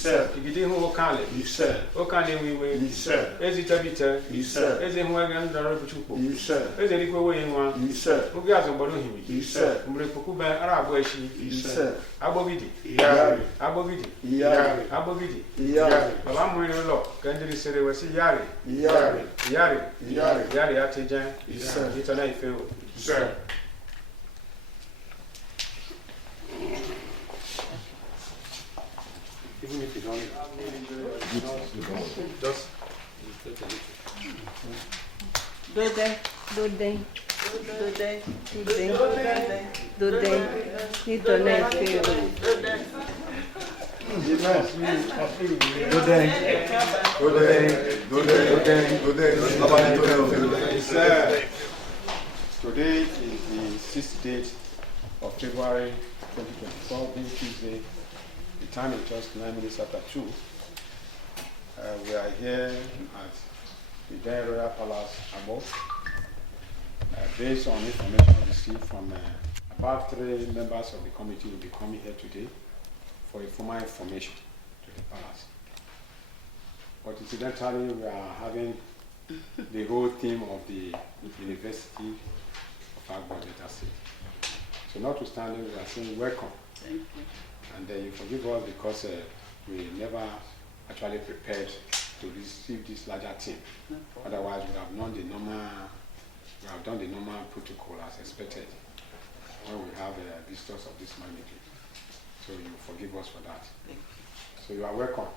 Isa. Igidi hu okale. Isa. Okale wiwe. Isa. Ezi tabita. Isa. Ezi hu aga ndaro buchuko. Isa. Ezi rikwe wo yenwa. Isa. Ugi azo gboro himi. Isa. Mbre poku ba ara abo eshi. Isa. Agbogidi. Yari. Agbogidi. Yari. Agbogidi. Yari. Baba mu ni lo kandiri sere wasi yari. Yari. Yari. Yari. Yari atejan. Isa. Itana ife. Sir. Even if you don't just Today is the 6th date of February 2024, being Tuesday. The time is just 9 minutes after 2. We are here at the Dein Royal Palace Agbor, based on information received from about 3 members of the committee will be coming here today for informal information to the palace. But incidentally, we are having the whole theme of the University of Agbor data set. So notwithstanding, we are saying welcome. Thank you. And you forgive us because we never actually prepared to receive this larger team. No Otherwise, we have done the normal protocol as expected when we have visitors of this magnitude. So you forgive us for that. Thank you. So you are welcome.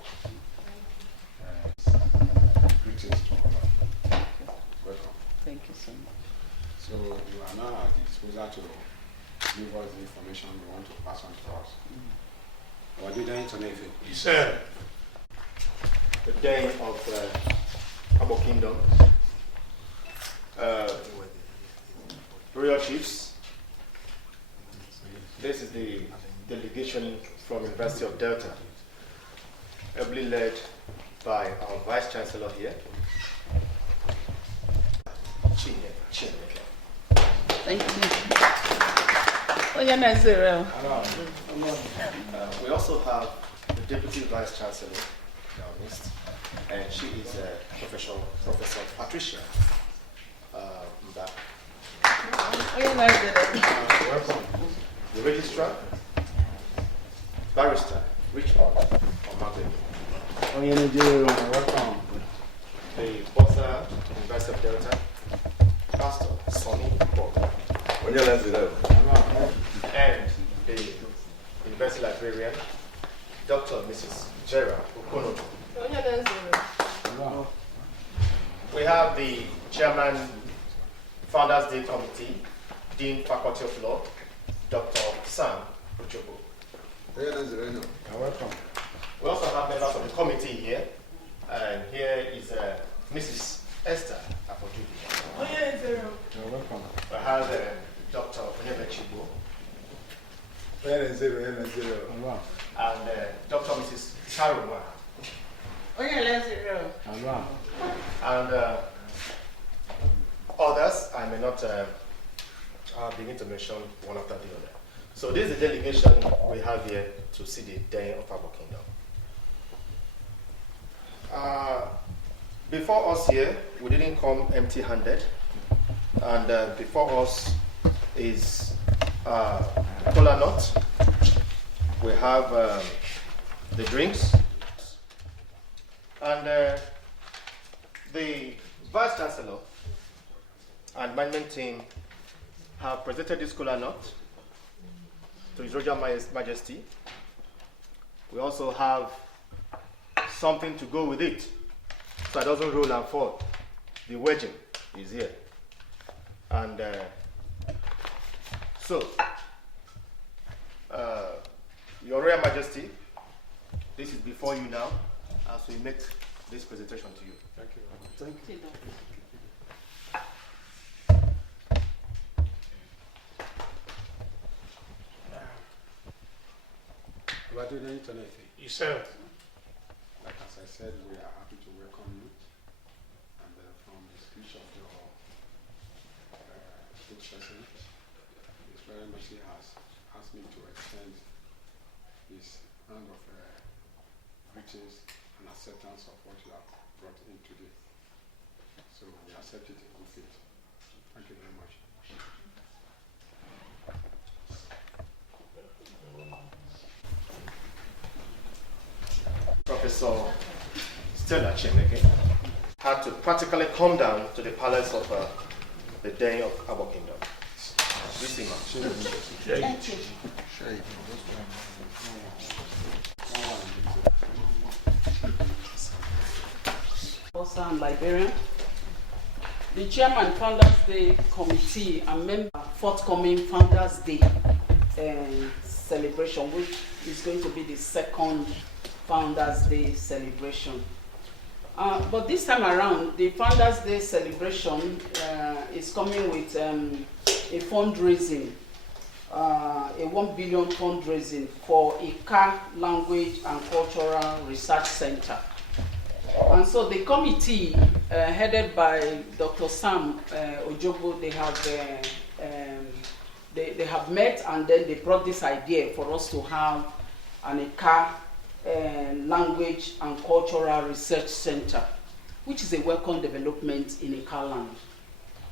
Greetings to all of you. Welcome. Thank you so much. So you are now at the disposal to give us the information we want to pass on to us. What did I internet? Isa. The Dein of Agbor Kingdom, royal chiefs. This is the delegation from University of Delta, ably led by our Vice Chancellor here. Thank you. Oh, yeah, nice. We also have the Deputy Vice Chancellor in our midst, and she is Professor Patricia Mba. Oh, yeah, nice. Welcome. The Registrar, Barrister Richard Omagbe. Oh, yeah, welcome. The Author, University of Delta, Pastor Sonny Bob. And the University Librarian, Dr. Mrs. Jera Okono. We have the Chairman, Founders Day Committee, Dean Faculty of Law, Dr. Sam Ojobo. Welcome. We also have members of the committee here, and here is Mrs. Esther Apojubi. Welcome. We have Dr. Onyebe Chibo and Dr. Mrs. Charuma. And others, I may not begin to mention one after the other. So this is the delegation we have here to see the Dein of Agbor Kingdom. Before us here, we didn't come empty-handed, and before us is cola nut. We have the drinks, and the Vice Chancellor and management team have presented this cola nut to His Royal Majesty. We also have something to go with it, so it doesn't roll and fall. The wedging is here. And Your Royal Majesty, this is before you now, as we make this presentation to you. Thank you. Thank you. What do the internet? Isa. Like as I said, we are happy to welcome you. And from the speech of your state president, His Royal Majesty has asked me to extend his hand of greetings and acceptance of what you have brought in today. So we accept it in good faith. Thank you very much. Professor Stella Chemeke had to practically come down to the palace of the Dein of Agbor Kingdom. Thank you. Also, I'm Liberian. The chairman, Founders Day Committee, and member forthcoming Founders Day celebration, which is going to be the second Founders Day celebration. But this time around, the Founders Day celebration is coming with a fundraising, a 1 billion fundraising for Ika Language and Cultural Research Center. And so the committee, headed by Dr. Sam Ojobo, they have met, and then they brought this idea for us to have an Ika Language and Cultural Research Center, which is a welcome development in Ika land.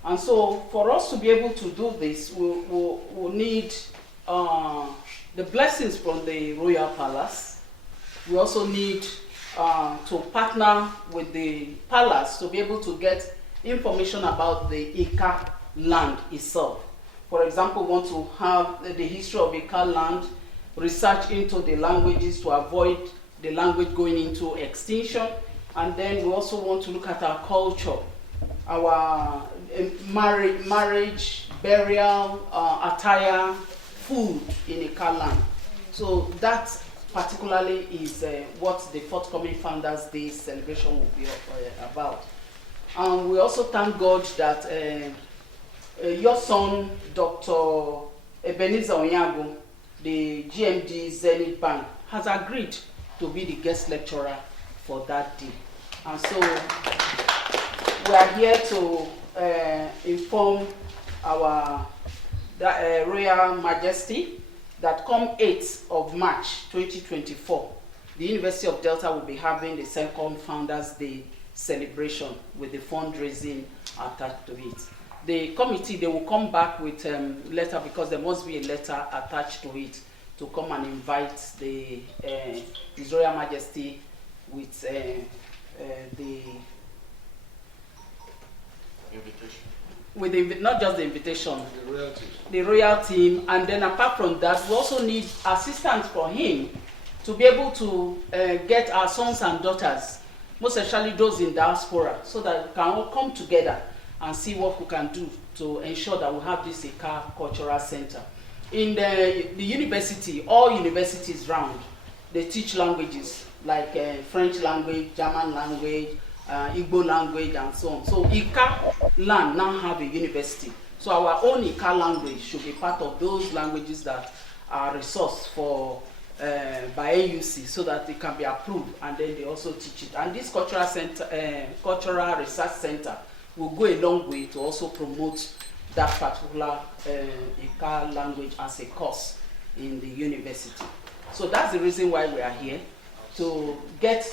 And so for us to be able to do this, we'll need the blessings from the Royal Palace. We also need to partner with the palace to be able to get information about the Ika land itself. For example, we want to have the history of Ika land, research into the languages to avoid the language going into extinction, and then we also want to look at our culture, our marriage, burial, attire, food in Ika land. So that particularly is what the forthcoming Founders Day celebration will be about. And we also thank God that your son, Dr. Ebenezer Onyago, the GMD Zenith Bank, has agreed to be the guest lecturer for that day. And so we are here to inform our Royal Majesty that come 8th of March 2024, the University of Delta will be having the second Founders Day celebration with the fundraising attached to it. The committee, they will come back with a letter, because there must be a letter attached to it, to come and invite His Royal Majesty with the Invitation. with the, not just the invitation, the royal team, and then apart from that, we also need assistance from him to be able to get our sons and daughters, most especially those in diaspora, so that we can all come together and see what we can do to ensure that we have this Ika Cultural Center. In the university, all universities round, they teach languages like French language, German language, Igbo language, and so on. So Ika land now have a university. So our own Ika language should be part of those languages that are resourced for by AUC, so that it can be approved, and then they also teach it. And this cultural center, cultural research center, will go a long way to also promote that particular Ika language as a course in the university. So that's the reason why we are here, to get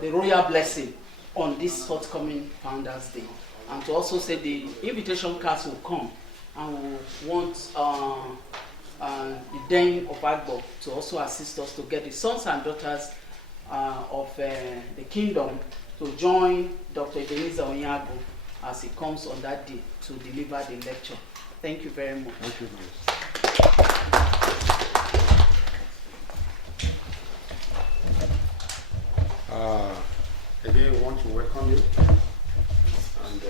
the royal blessing on this forthcoming Founders Day, and to also say the invitation cards will come, and we want the Dein of Agbor to also assist us to get the sons and daughters of the kingdom to join Dr. Ebenezer Onyago as he comes on that day to deliver the lecture. Thank you very much. Thank you, again, we want to welcome you and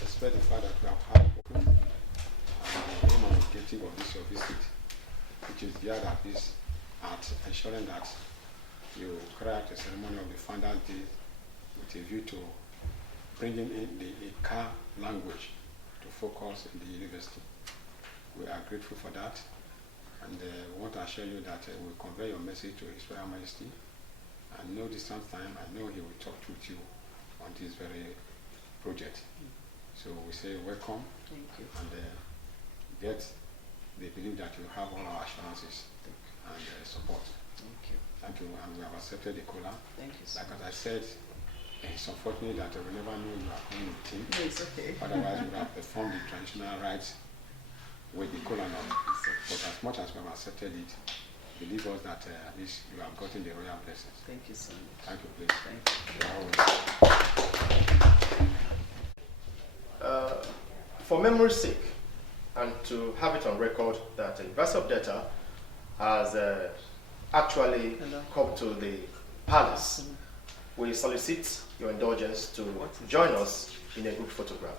respect the fact that we have had spoken and the aim and objective of this your visit, which is geared at this, at ensuring that you carry out a ceremony of the Founders Day with a view to bringing in the Ika language to focus in the university. We are grateful for that, and we want to assure you that we will convey your message to His Royal Majesty. And no distant time, I know he will talk with you on this very project. So we say welcome. Thank you. And they believe that you have all our assurances and support. Thank you. Thank you, and we have accepted the kola. Thank you, sir. Like as I said, it's unfortunate that we never knew you are coming with team. No, it's okay. Otherwise, we would have performed the traditional rites with the kola nut. But as much as we have accepted it, believe us that at least you have gotten the royal blessings. Thank you so much. Thank you, please. Thank you. You are always. For memory's sake, and to have it on record that the University of Delta has actually come to the palace, we solicit your indulgence to join us in a group photograph.